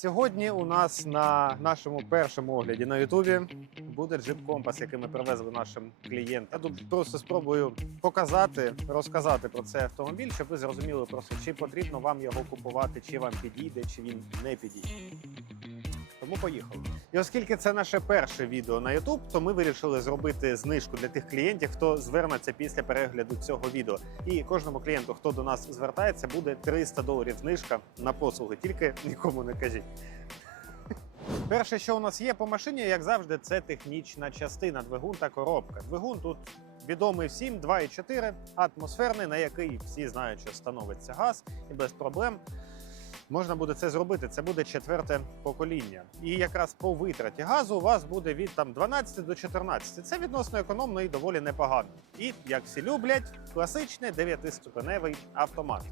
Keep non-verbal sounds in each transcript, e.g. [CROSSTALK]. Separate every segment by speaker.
Speaker 1: Сьогодні у нас на нашому першому огляді на Ютубі буде джип компас, який ми привезли нашим клієнтам. Я тут просто спробую показати, розказати про цей автомобіль, щоб ви зрозуміли просто, чи потрібно вам його купувати, чи вам підійде, чи він не підійде. Тому поїхали. І оскільки це наше перше відео на YouTube, то ми вирішили зробити знижку для тих клієнтів, хто звернеться після перегляду цього відео. І кожному клієнту, хто до нас звертається, буде 300 доларів знижка на послуги. Тільки нікому не кажіть. Перше, що у нас є по машині, як завжди, це технічна частина двигун та коробка. Двигун тут відомий всім 2,4 атмосферний, на який всі знають, що становиться газ, і без проблем можна буде це зробити. Це буде четверте покоління. І якраз по витраті газу у вас буде від там 12 до 14. Це відносно економно і доволі непогано. І як всі люблять, класичний 9-ступеневий автомат.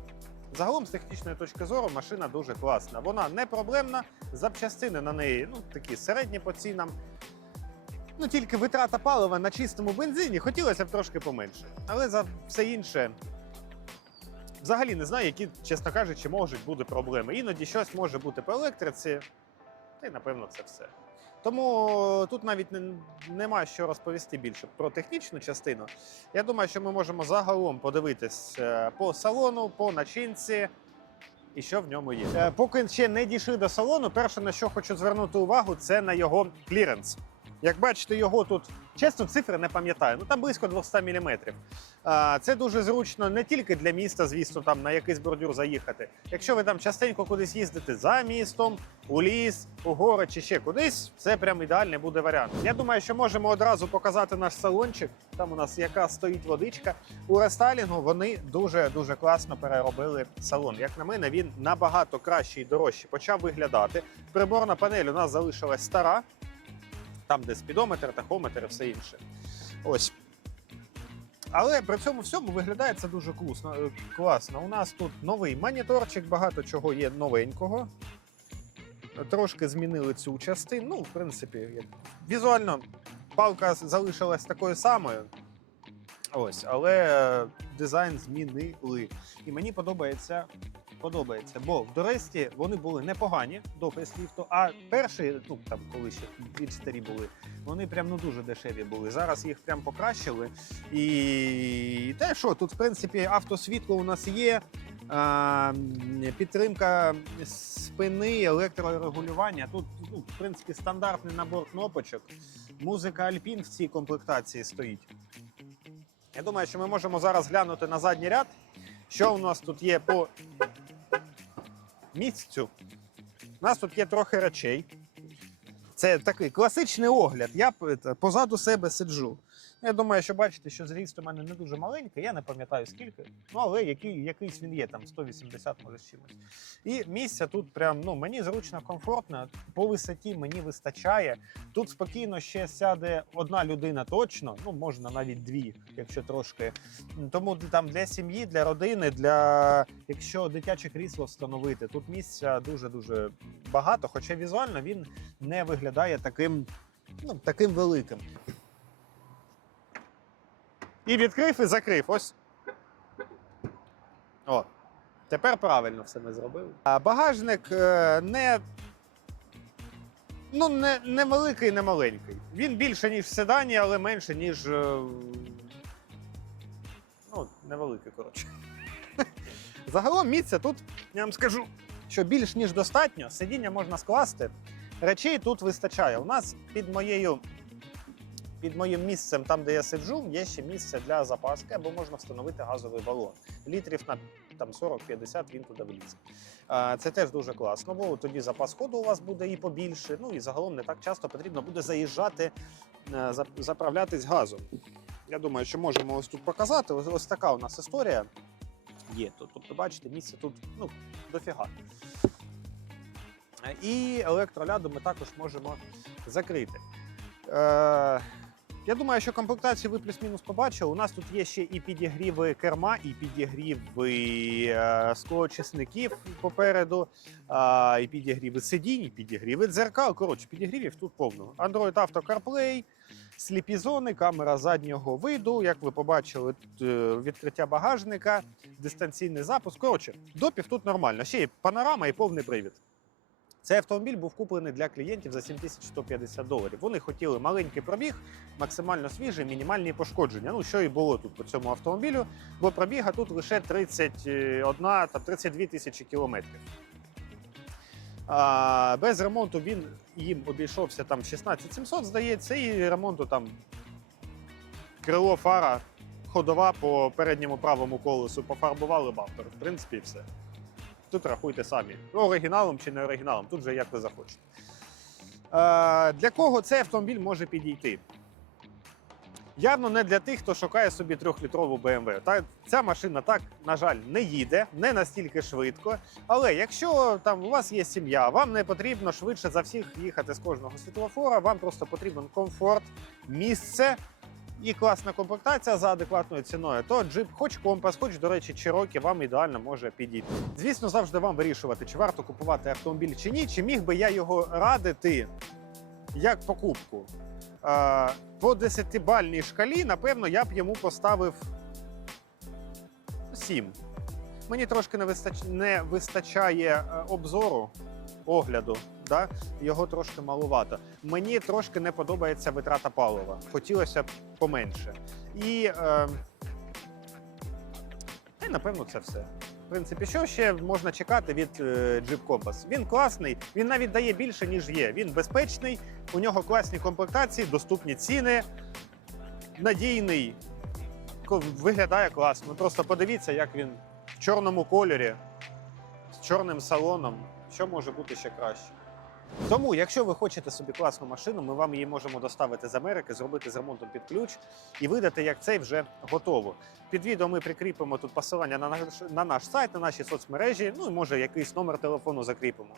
Speaker 1: Загалом, з технічної точки зору, машина дуже класна. Вона не проблемна, запчастини на неї ну, такі середні по цінам. Ну, тільки витрата палива на чистому бензині хотілося б трошки поменше. Але за все інше, взагалі не знаю, які, чесно кажучи, можуть бути проблеми. Іноді щось може бути по електриці, та й напевно це все. Тому тут навіть не, нема що розповісти більше про технічну частину. Я думаю, що ми можемо загалом подивитись е, по салону, по начинці і що в ньому є. Е, Поки ще не дійшли до салону, перше на що хочу звернути увагу, це на його кліренс. Як бачите, його тут чесно цифри не пам'ятаю. Ну там близько 200 мм. Це дуже зручно не тільки для міста, звісно, там на якийсь бордюр заїхати. Якщо ви там частенько кудись їздите за містом, у ліс, у гори чи ще кудись, це прям ідеальний буде варіант. Я думаю, що можемо одразу показати наш салончик. Там у нас яка стоїть водичка. У рестайлінгу вони дуже дуже класно переробили салон. Як на мене, він набагато кращий і дорожчий почав виглядати. Приборна панель у нас залишилась стара там, де спідометр, тахометр і все інше. Ось. Але при цьому всьому виглядає це дуже е, класно. У нас тут новий моніторчик, багато чого є новенького. Трошки змінили цю частину. Ну, в принципі, візуально палка залишилась такою самою. Ось, але е, дизайн змінили. І мені подобається. Подобається, бо в Доресті вони були непогані до фейсліфту, а перші, ну там коли ще більш старі були, вони прям ну дуже дешеві були. Зараз їх прям покращили. І те, що тут, в принципі, автосвітло у нас є. Підтримка спини, електрорегулювання. Тут, ну, в принципі, стандартний набор кнопочок. Музика Alpine в цій комплектації стоїть. Я думаю, що ми можемо зараз глянути на задній ряд. Що у нас тут є по місцю? У нас тут є трохи речей. Це такий класичний огляд. Я позаду себе сиджу. Я думаю, що бачите, що зріст у мене не дуже маленький, я не пам'ятаю скільки, ну але який, якийсь він є, там 180 може з чимось. І місця тут прям ну мені зручно, комфортно, по висоті мені вистачає. Тут спокійно ще сяде одна людина точно, ну можна навіть дві, якщо трошки. Тому там для сім'ї, для родини, для якщо дитяче крісло встановити, тут місця дуже дуже багато. Хоча візуально він не виглядає таким, ну таким великим. І відкрив, і закрив. Ось. О. Тепер правильно все ми зробили. А багажник е, не. Ну, не, не великий, не маленький. Він більше, ніж в седані, але менше, ніж. е, Ну, невеликий, коротше. [LAUGHS] Загалом місця тут, я вам скажу, що більш ніж достатньо, сидіння можна скласти. Речей тут вистачає. У нас під моєю під моїм місцем, там де я сиджу, є ще місце для запаски, або можна встановити газовий балон. Літрів на там 40-50 він туди влізе. Це теж дуже класно, бо тоді запас ходу у вас буде і побільше. Ну і загалом не так часто потрібно буде заїжджати, е, заправлятись газом. Я думаю, що можемо ось тут показати. Ось, ось така у нас історія є. Тобто, бачите, місця тут ну, дофіга. І електроляду ми також можемо закрити. Е, я думаю, що комплектацію ви плюс-мінус побачили. У нас тут є ще і підігріви керма, і підігріви е, склоочисників попереду, і підігріви сидінь, і підігріви дзеркал. Коротше, підігрівів тут повно. Android Auto CarPlay, сліпі зони, камера заднього виду. Як ви побачили, е, відкриття багажника, дистанційний запуск. Коротше, допів тут нормально. Ще є панорама і повний привід. Цей автомобіль був куплений для клієнтів за 7150 доларів. Вони хотіли маленький пробіг, максимально свіжий, мінімальні пошкодження. Ну що і було тут по цьому автомобілю, бо пробіга тут лише 31 та 32 тисячі кілометрів. А, без ремонту він їм обійшовся там 16 700, здається, і ремонту там крило фара, ходова по передньому правому колесу пофарбували бампер. В принципі, все. Тут рахуйте самі. Оригіналом чи не оригіналом, тут же як ви захочете. Е, для кого цей автомобіль може підійти? Явно не для тих, хто шукає собі трьохлітрову BMW. Та ця машина так, на жаль, не їде, не настільки швидко. Але якщо там у вас є сім'я, вам не потрібно швидше за всіх їхати з кожного світлофора, вам просто потрібен комфорт, місце і класна комплектація за адекватною ціною, то джип, хоч компас, хоч, до речі, Cherokee вам ідеально може підійти. Звісно, завжди вам вирішувати, чи варто купувати автомобіль чи ні, чи міг би я його радити як покупку. По 10-бальній шкалі, напевно, я б йому поставив 7. Мені трошки не, вистачає е, обзору, огляду. Да? Його трошки малувато. Мені трошки не подобається витрата палива. Хотілося б поменше. І, е... і напевно, це все. В принципі, що ще можна чекати від е, Jeep Compass? Він класний, він навіть дає більше, ніж є. Він безпечний, у нього класні комплектації, доступні ціни, надійний, виглядає класно. Просто подивіться, як він в чорному кольорі, з чорним салоном. Що може бути ще краще? Тому, якщо ви хочете собі класну машину, ми вам її можемо доставити з Америки, зробити з ремонтом під ключ і видати, як цей вже готово. Під відео ми прикріпимо тут посилання на наш, на наш сайт, на наші соцмережі, ну і може якийсь номер телефону закріпимо.